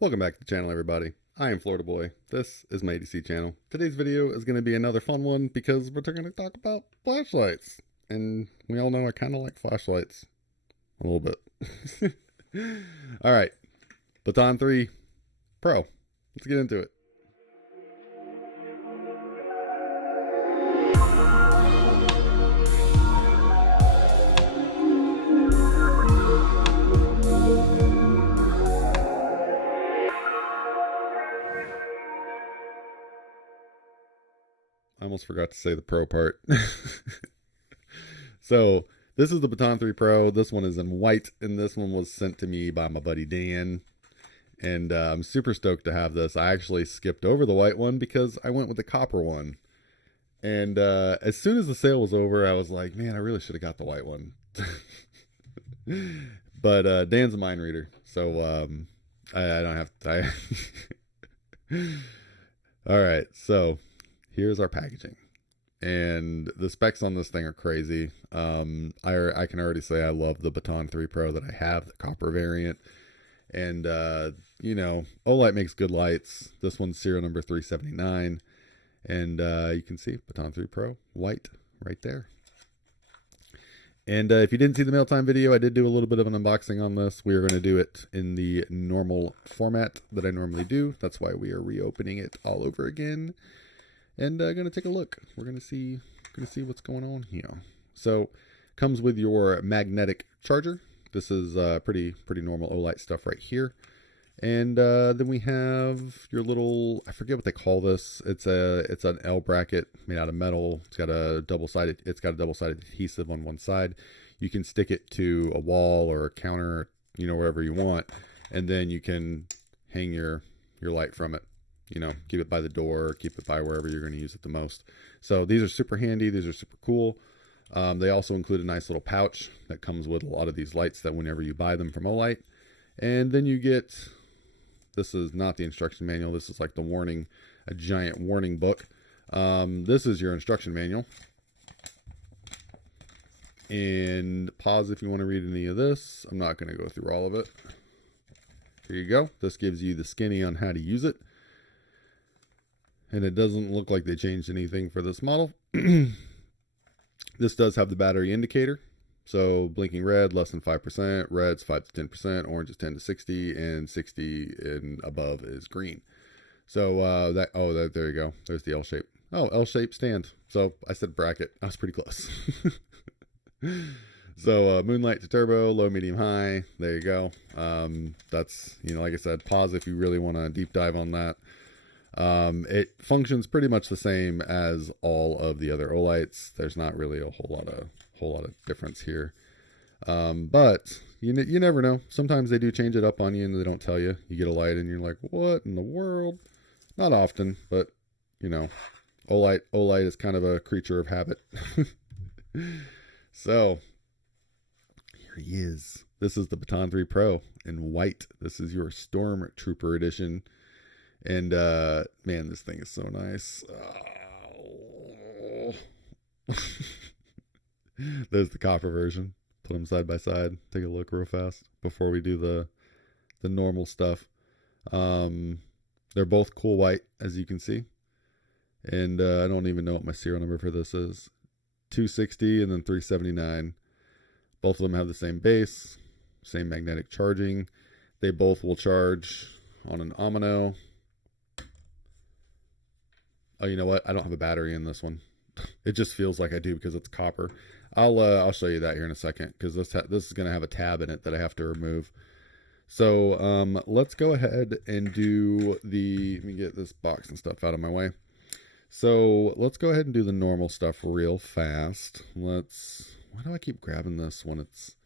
Welcome back to the channel, everybody. I am Florida Boy. This is my ADC channel. Today's video is going to be another fun one because we're going to talk about flashlights. And we all know I kind of like flashlights. A little bit. Alright. Baton 3 Pro. Let's get into it. I almost forgot to say the Pro part. So, this is the Baton 3 Pro. This one is in white, and this one was sent to me by my buddy Dan. And I'm super stoked to have this. I actually skipped over the white one because I went with the copper one. And as soon as the sale was over, I was like, man, I really should have got the white one. But Dan's a mind reader, so I don't have to. All right, so here's our packaging. And the specs on this thing are crazy. I can already say I love the Baton 3 Pro that I have, the copper variant. And, you know, Olight makes good lights. This one's serial number 379. And you can see Baton 3 Pro, white, right there. And if you didn't see the mail time video, I did do a little bit of an unboxing on this. We are going to do it in the normal format that I normally do. That's why we are reopening it all over again. And going to take a look. We're going to see what's going on here. So, comes with your magnetic charger. This is pretty normal Olight stuff right here. And then we have your little, I forget what they call this. It's an L bracket made out of metal. It's got a double-sided adhesive on one side. You can stick it to a wall or a counter, you know, wherever you want, and then you can hang your light from it. You know, keep it by the door, or keep it by wherever you're going to use it the most. So these are super handy. These are super cool. They also include a nice little pouch that comes with a lot of these lights that whenever you buy them from Olight. And then you get, this is not the instruction manual. This is like the warning, a giant warning book. This is your instruction manual. And pause if you want to read any of this. I'm not going to go through all of it. Here you go. This gives you the skinny on how to use it. And it doesn't look like they changed anything for this model. This does have the battery indicator. So blinking red, less than 5%. Red's 5 to 10%. Orange is 10 to 60. And 60 and above is green. So there you go. There's the L shape. Oh, L shape stand. So I said bracket. I was pretty close. So moonlight to turbo, low, medium, high. There you go. That's, you know, like I said, pause if you really want to deep dive on that. It functions pretty much the same as all of the other Olights. There's not really a whole lot of difference here. But you never know. Sometimes they do change it up on you and they don't tell you. You get a light and you're like, what in the world? Not often, but you know, Olight is kind of a creature of habit. So here he is. This is the Baton 3 Pro in white. This is your Stormtrooper edition. And, man, this thing is so nice. Oh. There's the copper version. Put them side by side. Take a look real fast before we do the normal stuff. They're both cool white, as you can see. And I don't even know what my serial number for this is. 260 and then 379. Both of them have the same base, same magnetic charging. They both will charge on an Omino. Oh, you know what? I don't have a battery in this one. It just feels like I do because it's copper. I'll show you that here in a second because this is going to have a tab in it that I have to remove. So let's go ahead and do let me get this box and stuff out of my way. So let's go ahead and do the normal stuff real fast. Why do I keep grabbing this when it's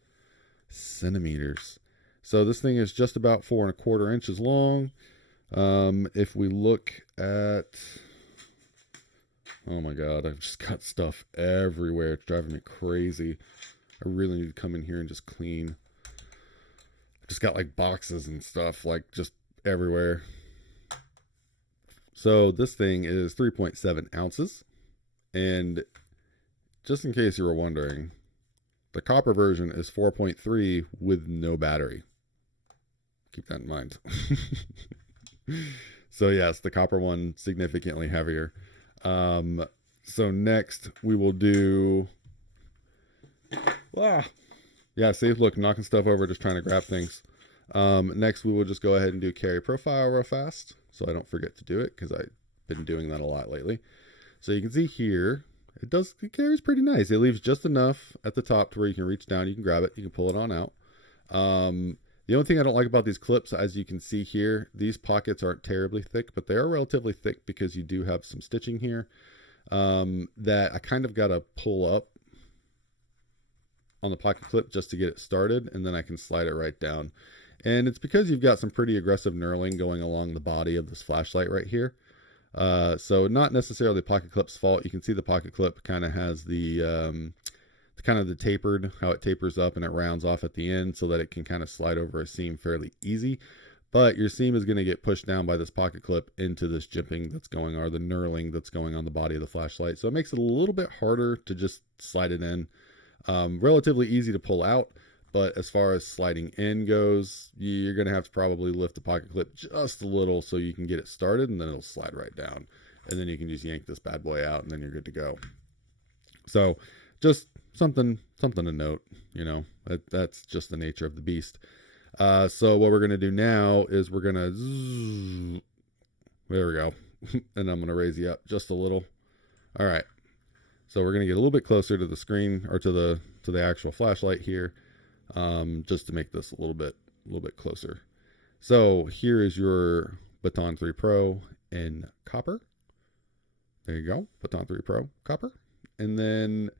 centimeters? So this thing is just about 4¼ inches long. If we look at, oh my God, I've just got stuff everywhere. It's driving me crazy. I really need to come in here and just clean. I've just got like boxes and stuff like just everywhere. So this thing is 3.7 ounces. And just in case you were wondering, the copper version is 4.3 with no battery. Keep that in mind. So yes, the copper one significantly heavier. So next we will do, yeah, see, look, knocking stuff over, just trying to grab things. Next we will just go ahead and do carry profile real fast, so I don't forget to do it, because I've been doing that a lot lately. So you can see here, it carries pretty nice. It leaves just enough at the top to where you can reach down, you can grab it, you can pull it on out. The only thing I don't like about these clips, as you can see here, these pockets aren't terribly thick, but they are relatively thick because you do have some stitching here that I kind of got to pull up on the pocket clip just to get it started, and then I can slide it right down. And it's because you've got some pretty aggressive knurling going along the body of this flashlight right here. So not necessarily the pocket clip's fault. You can see the pocket clip kind of has the tapered, how it tapers up and it rounds off at the end so that it can kind of slide over a seam fairly easy. But your seam is going to get pushed down by this pocket clip into this jimping that's going, or the knurling that's going on the body of the flashlight. So it makes it a little bit harder to just slide it in. Relatively easy to pull out, but as far as sliding in goes, you're going to have to probably lift the pocket clip just a little so you can get it started, and then it'll slide right down. And then you can just yank this bad boy out, and then you're good to go. So just something to note, you know, that's just the nature of the beast. So what we're going to do now is we're going to, there we go. And I'm going to raise you up just a little. All right. So we're going to get a little bit closer to the screen, or to the actual flashlight here, just to make this a little bit closer. So here is your Baton 3 Pro in copper. There you go, Baton 3 Pro copper. And then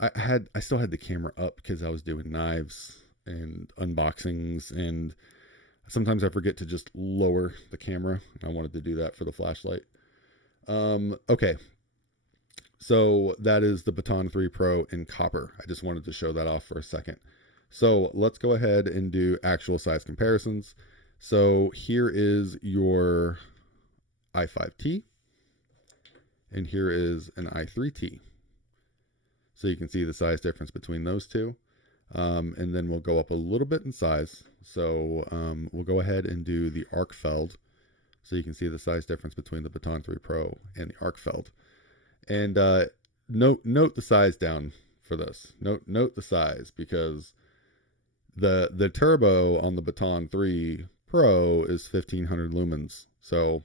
I still had the camera up because I was doing knives and unboxings, and sometimes I forget to just lower the camera. I wanted to do that for the flashlight. Okay. So that is the Baton 3 Pro in copper. I just wanted to show that off for a second. So let's go ahead and do actual size comparisons. So here is your i5T, and here is an i3T. So you can see the size difference between those two. And then we'll go up a little bit in size. So we'll go ahead and do the Arkfeld. So you can see the size difference between the Baton 3 Pro and the Arkfeld. And note the size down for this. Note the size, because the turbo on the Baton 3 Pro is 1500 lumens. So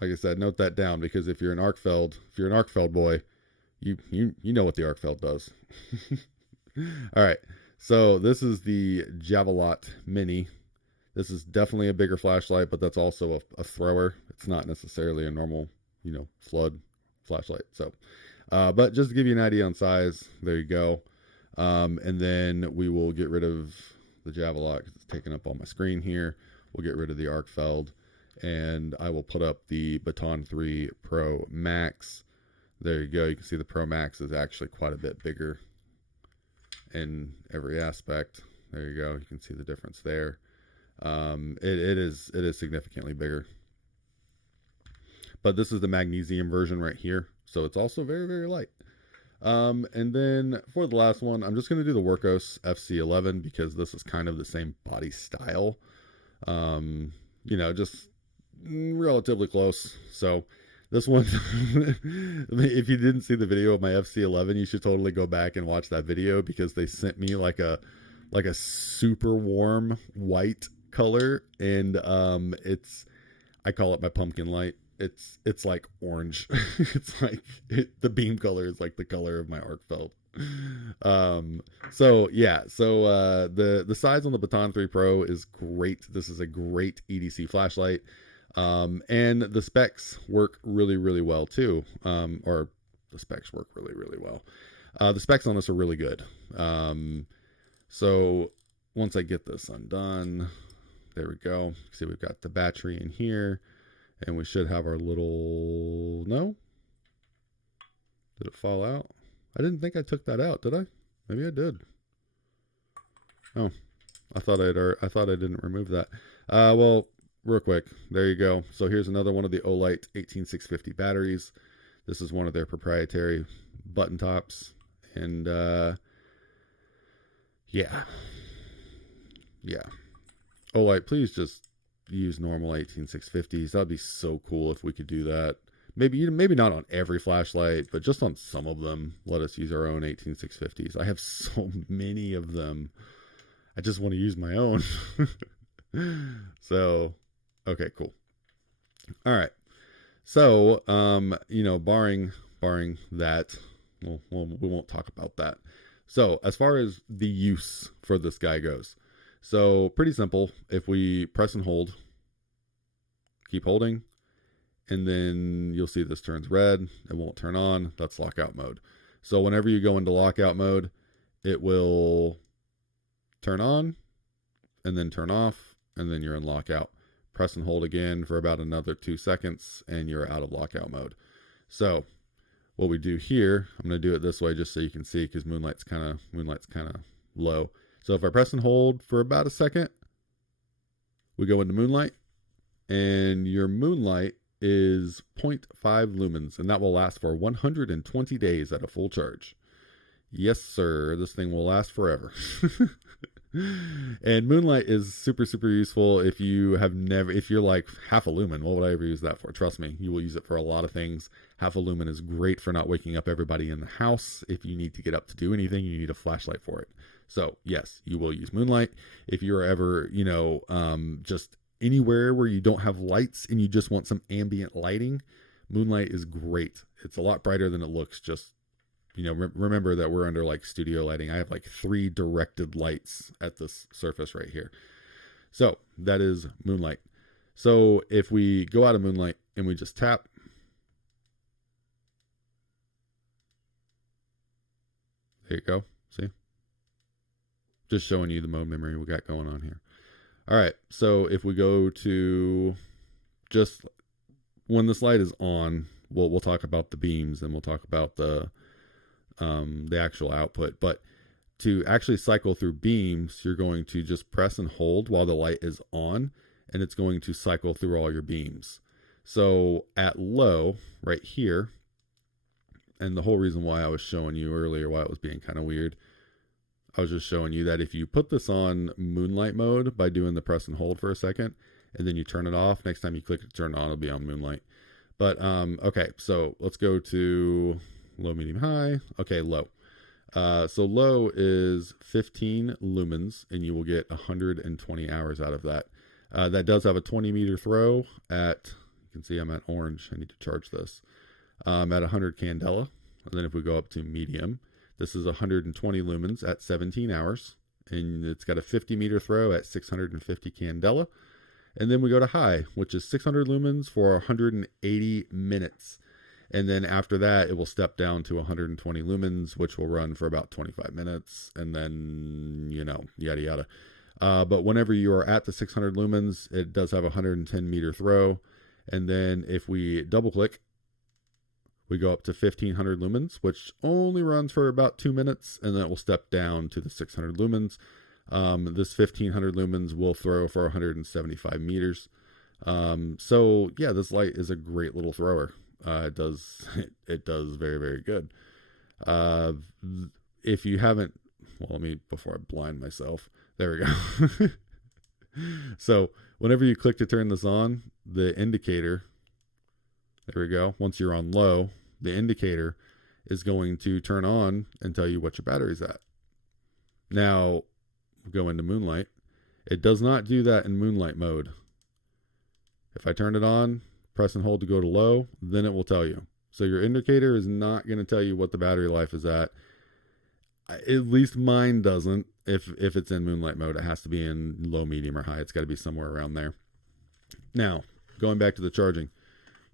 like I said, note that down, because if you're an Arkfeld boy, you know what the Arkfeld does. All right. So this is the Javelot Mini. This is definitely a bigger flashlight, but that's also a thrower. It's not necessarily a normal, flood flashlight. So, but just to give you an idea on size, there you go. And then we will get rid of the Javelot because it's taking up all my screen here. We'll get rid of the Arkfeld, and I will put up the Baton 3 Pro Max. There you go. You can see the Pro Max is actually quite a bit bigger in every aspect. There you go. You can see the difference there. It is significantly bigger. But this is the magnesium version right here, so it's also very, very light. And then for the last one, I'm just going to do the Workos FC11 because this is kind of the same body style. Just relatively close. So this one, if you didn't see the video of my FC11, you should totally go back and watch that video, because they sent me like a super warm white color, and I call it my pumpkin light. It's like orange. It's like the beam color is like the color of my Arkfeld. The size on the Baton 3 Pro is great. This is a great EDC flashlight. And the specs work really, really well too. The specs work really, really well. The specs on this are really good. So once I get this undone, there we go. See, we've got the battery in here, and we should have our little, no? Did it fall out? I didn't think I took that out, did I? Maybe I did. Oh, I thought I didn't remove that. Well, real quick, there you go. So here's another one of the Olight 18650 batteries. This is one of their proprietary button tops, and yeah. Olight, please just use normal 18650s. That'd be so cool if we could do that. Maybe not on every flashlight, but just on some of them, let us use our own 18650s. I have so many of them. I just want to use my own. So, okay, cool. All right. So, barring that, we won't talk about that. So, as far as the use for this guy goes, so pretty simple. If we press and hold, keep holding, and then you'll see this turns red. It won't turn on. That's lockout mode. So whenever you go into lockout mode, it will turn on and then turn off, and then you're in lockout. Press and hold again for about another 2 seconds, and you're out of lockout mode. So what we do here, I'm going to do it this way just so you can see, because moonlight's kind of low. So if I press and hold for about a second, we go into moonlight, and your moonlight is 0.5 lumens, and that will last for 120 days at a full charge. Yes, sir. This thing will last forever. And moonlight is super, super useful if you're like half a lumen. What would I ever use that for? Trust me, you will use it for a lot of things. Half a lumen is great for not waking up everybody in the house. If you need to get up to do anything, you need a flashlight for it. So yes, you will use moonlight. If you're ever, just anywhere where you don't have lights and you just want some ambient lighting, moonlight is great. It's a lot brighter than it looks. Just, remember that we're under like studio lighting. I have like 3 directed lights at this surface right here. So that is moonlight. So if we go out of moonlight and we just tap, there you go. See? Just showing you the mode memory we got going on here. All right, so if we go to just when this light is on, we'll talk about the beams and we'll talk about the actual output. But to actually cycle through beams, you're going to just press and hold while the light is on, and it's going to cycle through all your beams. So at low, right here, and the whole reason why I was showing you earlier why it was being kind of weird, I was just showing you that if you put this on moonlight mode by doing the press and hold for a second, and then you turn it off, next time you click to turn it on, it'll be on moonlight. But, okay, so let's go to low, medium, high. Okay, low. So low is 15 lumens, and you will get 120 hours out of that. That does have a 20 meter throw at, you can see I'm at orange. I need to charge this. At 100 candela. And then if we go up to medium, this is 120 lumens at 17 hours, and it's got a 50 meter throw at 650 candela. And then we go to high, which is 600 lumens for 180 minutes. And then after that, it will step down to 120 lumens, which will run for about 25 minutes. And then, yada, yada. But whenever you are at the 600 lumens, it does have a 110 meter throw. And then if we double click, we go up to 1500 lumens, which only runs for about 2 minutes, and then it will step down to the 600 lumens. This 1500 lumens will throw for 175 meters. So yeah, this light is a great little thrower. It does very, very good. If you haven't, before I blind myself, there we go. So whenever you click to turn this on, the indicator, there we go. Once you're on low, the indicator is going to turn on and tell you what your battery's at. Now, go into moonlight. It does not do that in moonlight mode. If I turn it on, press and hold to go to low, then it will tell you. So your indicator is not going to tell you what the battery life is at. At least mine doesn't. If it's in moonlight mode, it has to be in low, medium, or high. It's got to be somewhere around there. Now, going back to the charging.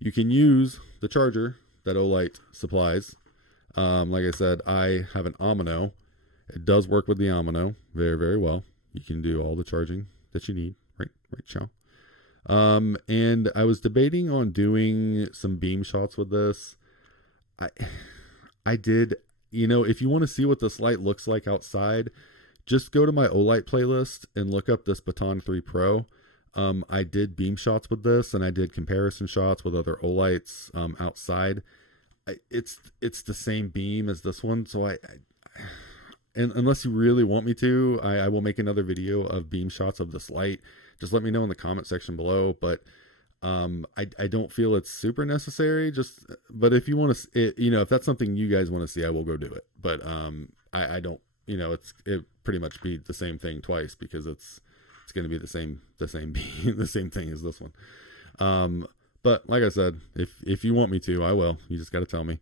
You can use the charger that Olight supplies. Like I said, I have an Omino. It does work with the Omino very, very well. You can do all the charging that you need. Right, Chow. And I was debating on doing some beam shots with this. I did, if you want to see what this light looks like outside, just go to my Olight playlist and look up this Baton 3 Pro. I did beam shots with this, and I did comparison shots with other Olights outside. It's the same beam as this one, so and unless you really want me to, I will make another video of beam shots of this light just let me know in the comment section below. But I don't feel it's super necessary. But if you want to, if that's something you guys want to see, I will go do it. But I don't, it pretty much be the same thing twice, because it's going to be the same the same thing as this one. But like I said, if you want me to, I will. You just got to tell me.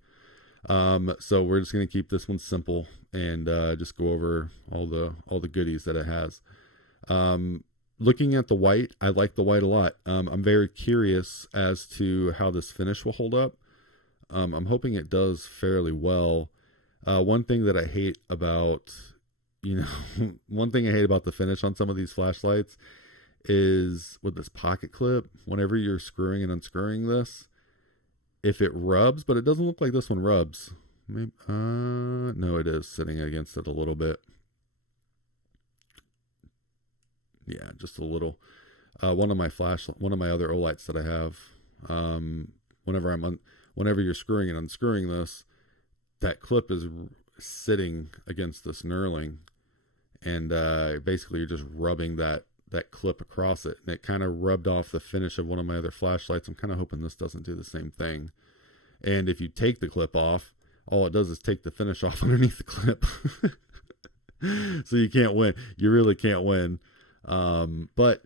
So we're just going to keep this one simple and just go over all the goodies that it has. Looking at the white, I like the white a lot. I'm very curious as to how this finish will hold up. I'm hoping it does fairly well. One thing that I hate about, one thing I hate about the finish on some of these flashlights is with this pocket clip, whenever you're screwing and unscrewing this, if it rubs, but it doesn't look like this one rubs. Maybe, no, it is sitting against it a little bit. Yeah, just a little. One of my other Olights that I have, whenever you're screwing and unscrewing this, that clip is sitting against this knurling, and basically you're just rubbing that clip across it, and it kind of rubbed off the finish of one of my other flashlights. I'm kind of hoping this doesn't do the same thing. And if you take the clip off, all it does is take the finish off underneath the clip. So you can't win. You really can't win. But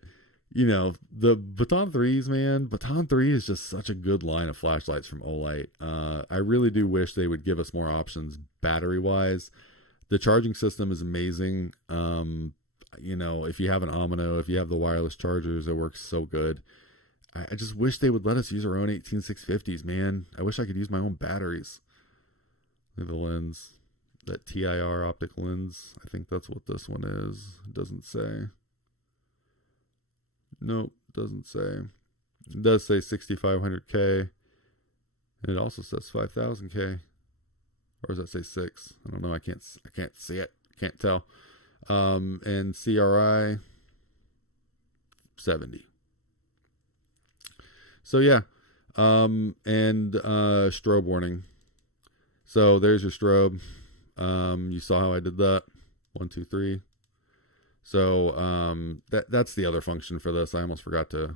the Baton 3s, man, Baton 3 is just such a good line of flashlights from Olight. I really do wish they would give us more options battery wise. The charging system is amazing. If you have an Omino, if you have the wireless chargers, it works so good. I just wish they would let us use our own 18650s, man. I wish I could use my own batteries. Look at the lens, that TIR optic lens. I think that's what this one is. It doesn't say. Nope, doesn't say. It does say 6500K, and it also says 5000K. Or does that say 6? I don't know. I can't see it. Can't tell. And CRI 70. So yeah. And strobe warning. So there's your strobe. You saw how I did that. 1, 2, 3. So that's the other function for this. I almost forgot to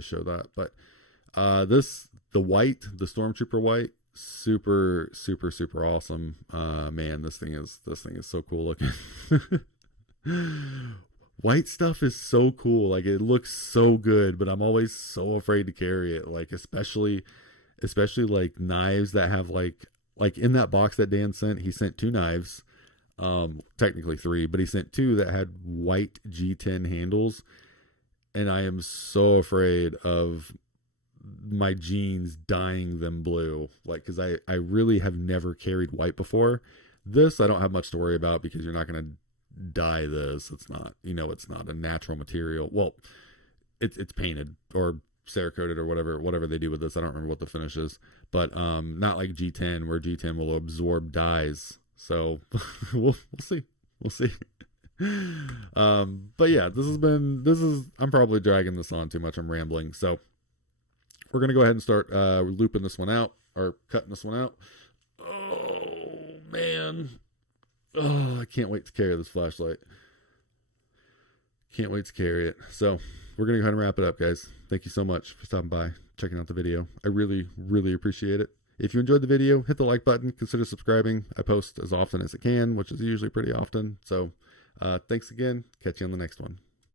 show that. But the white, the Stormtrooper white, super awesome. Man, this thing is so cool looking. White stuff is so cool. Like, it looks so good, but I'm always so afraid to carry it. Like, especially like knives that have like in that box that Dan sent, he sent 2 knives. Technically 3, but he sent 2 that had white G10 handles, and I am so afraid of my jeans dyeing them blue, like, because I really have never carried white before. This I don't have much to worry about, because you're not going to dye this. It's not, it's not a natural material. Well, it's painted or Cerakoted or whatever they do with this. I don't remember what the finish is, but not like G10, where G10 will absorb dyes. So we'll see. But yeah, I'm probably dragging this on too much. I'm rambling. So we're going to go ahead and start looping this one out, or cutting this one out. Oh man. Oh, I can't wait to carry this flashlight. Can't wait to carry it. So we're going to go ahead and wrap it up, guys. Thank you so much for stopping by, checking out the video. I really, really appreciate it. If you enjoyed the video, hit the like button, consider subscribing. I post as often as I can, which is usually pretty often. So thanks again. Catch you on the next one.